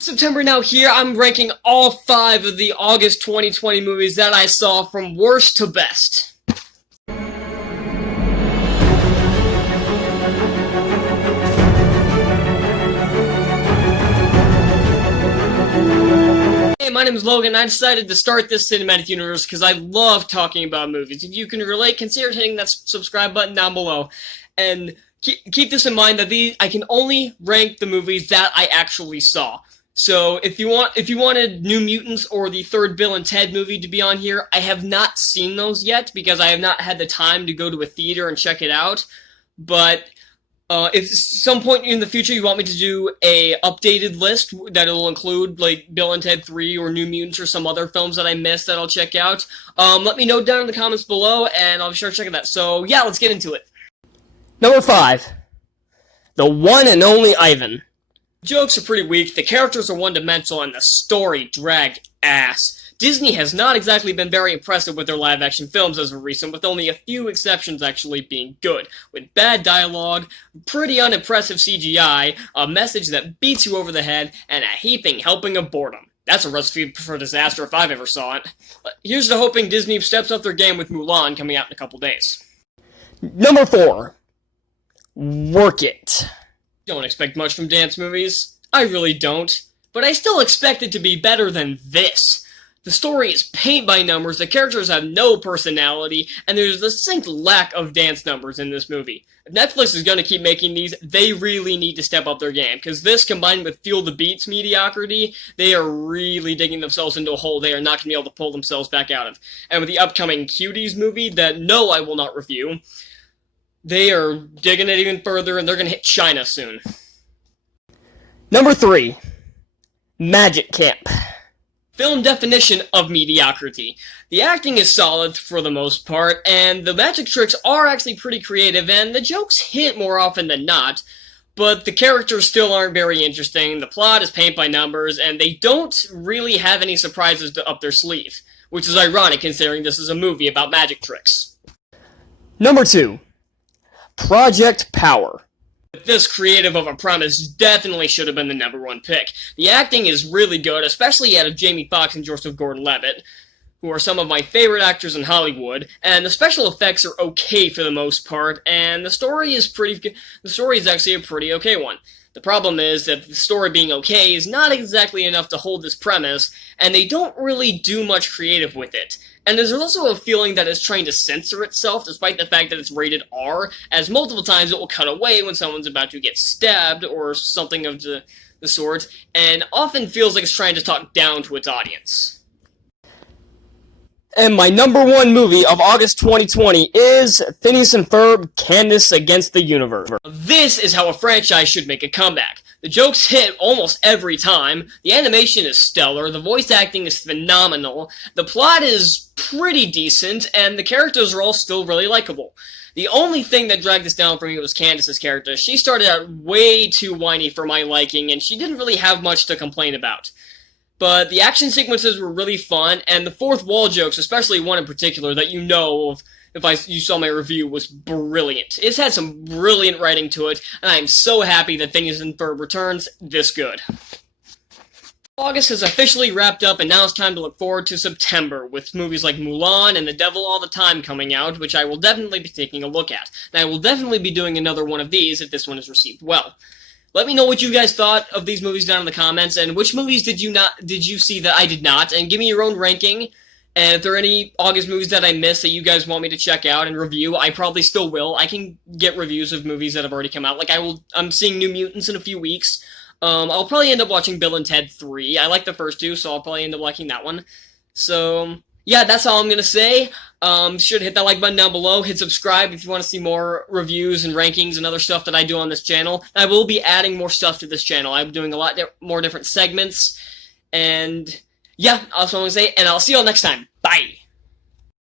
September now here, I'm ranking all 5 of the August 2020 movies that I saw from worst to best. Hey, my name is Logan, and I decided to start this cinematic universe because I love talking about movies. If you can relate, consider hitting that subscribe button down below. And keep this in mind that I can only rank the movies that I actually saw. So if you wanted New Mutants or the third Bill and Ted movie to be on here, I have not seen those yet because I have not had the time to go to a theater and check it out. But if some point in the future you want me to do a updated list that'll include like Bill and Ted 3 or New Mutants or some other films that I missed that I'll check out, let me know down in the comments below and I'll be sure to check that. So yeah, let's get into it. Number 5. The one and only Ivan. Jokes are pretty weak, the characters are one-dimensional, and the story dragged ass. Disney has not exactly been very impressive with their live-action films as of recent, with only a few exceptions actually being good. With bad dialogue, pretty unimpressive CGI, a message that beats you over the head, and a heaping helping of boredom. That's a recipe for disaster if I've ever saw it. Here's to hoping Disney steps up their game with Mulan coming out in a couple days. Number 4. Work It. Don't expect much from dance movies. I really don't. But I still expect it to be better than this. The story is paint by numbers, the characters have no personality, and there's a distinct lack of dance numbers in this movie. If Netflix is going to keep making these, they really need to step up their game, because this, combined with Feel the Beat's mediocrity, they are really digging themselves into a hole they are not going to be able to pull themselves back out of. And with the upcoming Cuties movie, that no, I will not review, they are digging it even further, and they're going to hit China soon. Number 3. Magic Camp. Film definition of mediocrity. The acting is solid for the most part, and the magic tricks are actually pretty creative, and the jokes hit more often than not, but the characters still aren't very interesting, the plot is paint by numbers, and they don't really have any surprises up their sleeve, which is ironic considering this is a movie about magic tricks. Number 2. Project Power. This creative of a premise definitely should have been the number 1 pick. The acting is really good, especially out of Jamie Foxx and Joseph Gordon-Levitt, who are some of my favorite actors in Hollywood, and the special effects are okay for the most part, and the story is actually a pretty okay one. The problem is that the story being okay is not exactly enough to hold this premise, and they don't really do much creative with it. And there's also a feeling that it's trying to censor itself, despite the fact that it's rated R, as multiple times it will cut away when someone's about to get stabbed or something of the sort, and often feels like it's trying to talk down to its audience. And my number 1 movie of August 2020 is Phineas and Ferb, Candace Against the Universe. This is how a franchise should make a comeback. The jokes hit almost every time, the animation is stellar, the voice acting is phenomenal, the plot is pretty decent, and the characters are all still really likable. The only thing that dragged this down for me was Candace's character. She started out way too whiny for my liking, and she didn't really have much to complain about. But the action sequences were really fun, and the fourth wall jokes, especially one in particular that you know of if you saw my review, was brilliant. It's had some brilliant writing to it, and I am so happy that Phineas and Ferb returns this good. August has officially wrapped up, and now it's time to look forward to September, with movies like Mulan and The Devil All the Time coming out, which I will definitely be taking a look at. And I will definitely be doing another one of these if this one is received well. Let me know what you guys thought of these movies down in the comments, and which movies did you see that I did not, and give me your own ranking. And if there are any August movies that I missed that you guys want me to check out and review, I probably still will. I can get reviews of movies that have already come out. Like I'm seeing New Mutants in a few weeks. I'll probably end up watching Bill and Ted 3. I like the first 2, so I'll probably end up liking that one. So yeah, that's all I'm gonna say. Be sure to hit that like button down below. Hit subscribe if you want to see more reviews and rankings and other stuff that I do on this channel. I will be adding more stuff to this channel. I'm doing a lot more different segments. And yeah, that's all I'm gonna say. And I'll see you all next time. Bye!